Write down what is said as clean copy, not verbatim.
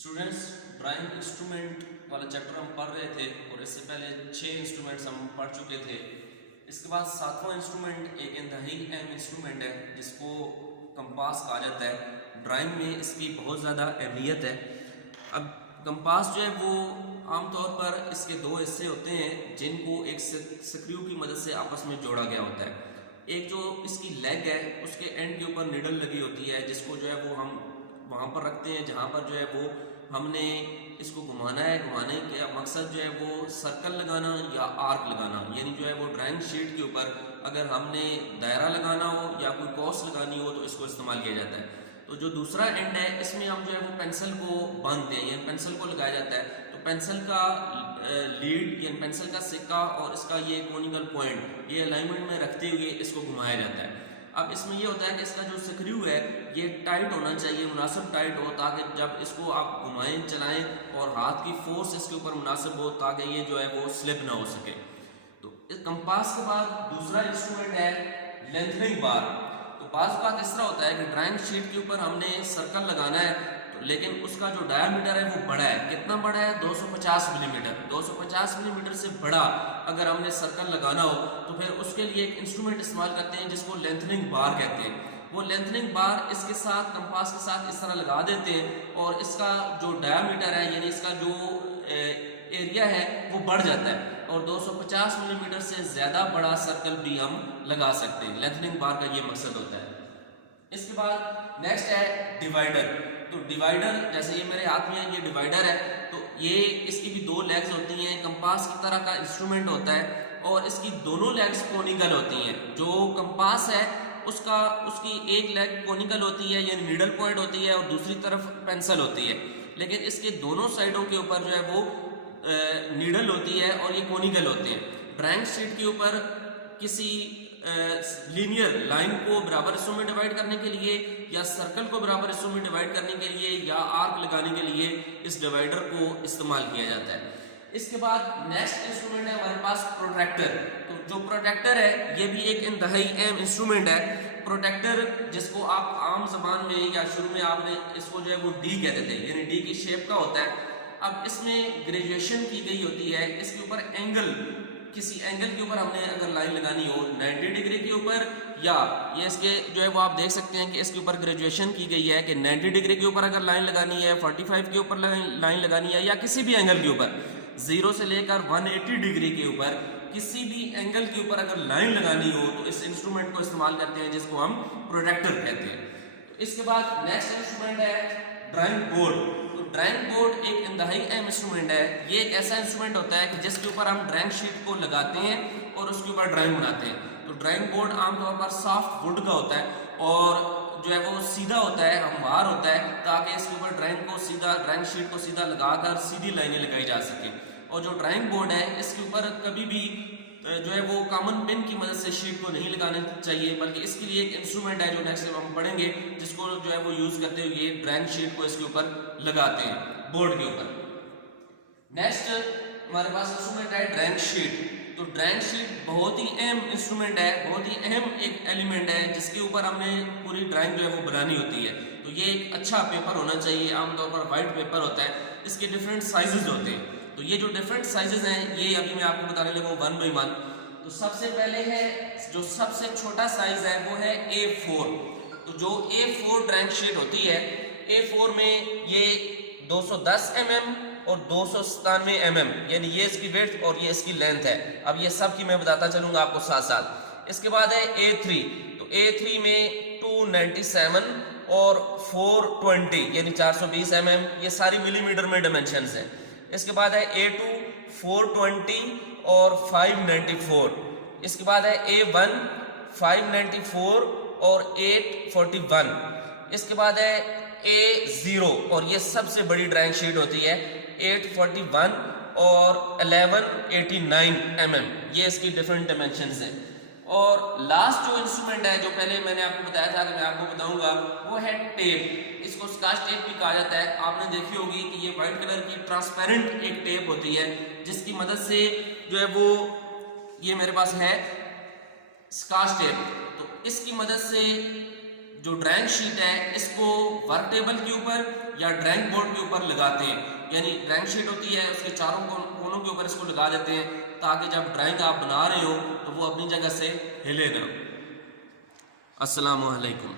Students, drawing instrument वाला chapter हम पढ़ रहे थे और इससे पहले 6 इंस्ट्रूमेंट्स हम पढ़ चुके थे। इसके बाद 7वां इंस्ट्रूमेंट एक इंतहाई अहम इंस्ट्रूमेंट है जिसको कंपास कहा जाता है। ड्राइंग में इसकी बहुत ज़्यादा अहमियत है। अब कंपास जो है वो आमतौर पर इसके दो हिस्से होते हैं जिनको एक स्क्रू की मदद से आपस में जोड़ा गया होता है। एक जो इसकी लेग है उसके एंड के ऊपर निडल लगी होती है जिसको जो है वो हम वहाँ पर रखते हैं जहाँ पर जो है वो हमने इसको घुमाना है। घुमाने का मकसद जो है वो सर्कल लगाना या आर्क लगाना, यानी जो है वो ड्राइंग शीट के ऊपर अगर हमने दायरा लगाना हो या कोई कॉस लगानी हो तो इसको इस्तेमाल किया जाता है। तो जो दूसरा एंड है इसमें हम जो है वो पेंसिल को बांधते हैं, यानी पेंसिल को लगाया जाता है। तो पेंसिल का लीड यानी पेंसिल का सिक्का और इसका ये कोनिकल पॉइंट ये अलाइनमेंट में रखते हुए इसको घुमाया जाता है। अब इसमें ये होता है कि इसका जो स्क्रू है ये टाइट होना चाहिए, मुनासिब टाइट हो, ताकि जब इसको आप घुमाएं चलाएं और हाथ की फोर्स इसके ऊपर मुनासिब हो ताकि ये जो है वो स्लिप ना हो सके। तो इस कंपास के बाद दूसरा इंस्ट्रूमेंट है लेंथनिंग बार। तो बाज़ बात इस तरह होता है कि ड्राइंग शीट के ऊपर हमने सर्कल लगाना है तो लेकिन उसका जो डायमीटर है वो बड़ा है। कितना बड़ा है? 250 मिलीमीटर। 250 मिलीमीटर से बड़ा अगर हमने सर्कल लगाना हो तो फिर उसके लिए एक इंस्ट्रूमेंट इस्तेमाल करते हैं जिसको लेंथनिंग बार कहते हैं। वो लेंथनिंग बार इसके साथ कंपास के साथ इस तरह लगा देते हैं और इसका जो डायमीटर है यानी इसका जो एरिया है वो बढ़ जाता है और 250 मिलीमीटर से ज़्यादा बड़ा सर्कल भी हम लगा सकते हैं। लेंथनिंग बार का ये मकसद होता है। इसके बाद नेक्स्ट है डिवाइडर। तो डिवाइडर जैसे ये मेरे हाथ में है, ये डिवाइडर है। तो ये इसकी भी दो लेग्स होती हैं, कंपास की तरह का इंस्ट्रूमेंट होता है और इसकी दोनों लेग्स कोनिकल होती हैं। जो कंपास है उसकी एक लेग कोनिकल होती है यानी नीडल पॉइंट होती है और दूसरी तरफ पेंसिल होती है, लेकिन इसके दोनों साइडों के ऊपर जो है वो नीडल होती है और ये कोनिकल होते हैं। ड्राइंग शीट के ऊपर किसी लीनियर लाइन को बराबर हिस्सों में डिवाइड करने के लिए या सर्कल को बराबर हिस्सों में डिवाइड करने के लिए या आर्क लगाने के लिए इस डिवाइडर को इस्तेमाल किया जाता है। इसके बाद नेक्स्ट इंस्ट्रूमेंट है हमारे पास प्रोट्रैक्टर। तो जो प्रोट्रैक्टर है ये भी एक इंतहाई अहम इंस्ट्रूमेंट है। प्रोट्रैक्टर जिसको आप आम जबान में या शुरू में आपने इसको जो है वो डी कहते थे, यानी डी की शेप का होता है। अब इसमें ग्रेजुएशन की गई होती है। इसके ऊपर एंगल, किसी एंगल के ऊपर हमने अगर लाइन लगानी हो 90 डिग्री के ऊपर, या ये इसके जो है वो आप देख सकते हैं कि इसके ऊपर ग्रेजुएशन की गई है कि 90 डिग्री के ऊपर अगर लाइन लगानी है, 45 के ऊपर लाइन लगानी है, या किसी भी एंगल के ऊपर 0 से लेकर 180 डिग्री के ऊपर किसी भी एंगल के ऊपर अगर लाइन लगानी हो तो इस इंस्ट्रूमेंट को इस्तेमाल करते हैं जिसको हम प्रोट्रैक्टर कहते हैं। तो इसके बाद नेक्स्ट इंस्ट्रूमेंट है ड्राइंग बोर्ड। तो ड्राइंग बोर्ड एक इंतहाई अहम इंस्ट्रूमेंट है। ये एक ऐसा इंस्ट्रूमेंट होता है कि जिसके ऊपर हम ड्राइंग शीट को लगाते हैं और उसके ऊपर ड्राइंग बनाते हैं। तो ड्राइंग बोर्ड आमतौर पर सॉफ्ट वुड का होता है और जो है वो सीधा होता है, हमवार होता है, ताकि इसके ऊपर ड्राइंग शीट को सीधा लगाकर सीधी लाइनें लगाई जा सके। और जो ड्राइंग बोर्ड है इसके ऊपर कभी भी जो है वो कॉमन पेन की मदद से शीट को नहीं लगाना चाहिए, बल्कि इसके लिए एक इंस्ट्रूमेंट है जो नेक्स्ट हम पढ़ेंगे जिसको जो है वो यूज करते हुए ड्राइंग शीट को इसके ऊपर लगाते हैं बोर्ड के ऊपर। नेक्स्ट हमारे पास इंस्ट्रूमेंट है ड्राइंग शीट। तो ड्राइंग शीट बहुत ही अहम इंस्ट्रूमेंट है, बहुत ही अहम एक एलिमेंट है जिसके ऊपर हमने पूरी ड्राइंग जो है वो बनानी होती है। तो ये एक अच्छा पेपर होना चाहिए, आमतौर पर वाइट पेपर होता है। इसके डिफरेंट साइजेस होते हैं। तो ये जो डिफरेंट साइजेस हैं ये अभी मैं आपको बताने लगा 1 by 1। तो सबसे पहले है जो सबसे छोटा साइज है वो है A4। तो जो A4 ड्राइंग शीट होती है, A4 में ये 210 mm और 297 mm, यानी ये इसकी विड्थ और ये इसकी लेंथ है। अब ये सब की मैं बताता चलूंगा आपको साथ साथ। इसके बाद है A3। तो A3 में 297 और 420 यानी 420 mm, ये सारी मिलीमीटर में डायमेंशंस हैं। इसके बाद है A2 420 और 594। इसके बाद है A1 594 और 841। इसके बाद है A0 और ये सबसे बड़ी ड्राइंग शीट होती है 841 और 1189 mm, ये इसकी डिफरेंट डायमेंशंस हैं। और लास्ट जो इंस्ट्रूमेंट है जो पहले मैंने आपको बताया था कि मैं आपको बताऊंगा वो है टेप। इसको स्कॉच टेप भी कहा जाता है। आपने देखी होगी कि ये व्हाइट कलर की ट्रांसपेरेंट एक टेप होती है जिसकी मदद से जो है वो ये मेरे पास है स्कॉच टेप। तो इसकी मदद से जो ड्राइंग शीट है इसको वर्क टेबल के ऊपर या ड्राइंग बोर्ड के ऊपर लगाते हैं, यानी ड्राइंग शीट होती है उसके चारों कोनों के ऊपर इसको लगा देते हैं ताकि जब ड्राइंग आप बना रहे हो तो वो अपनी जगह से हिले ना। अस्सलामु अलैकुम।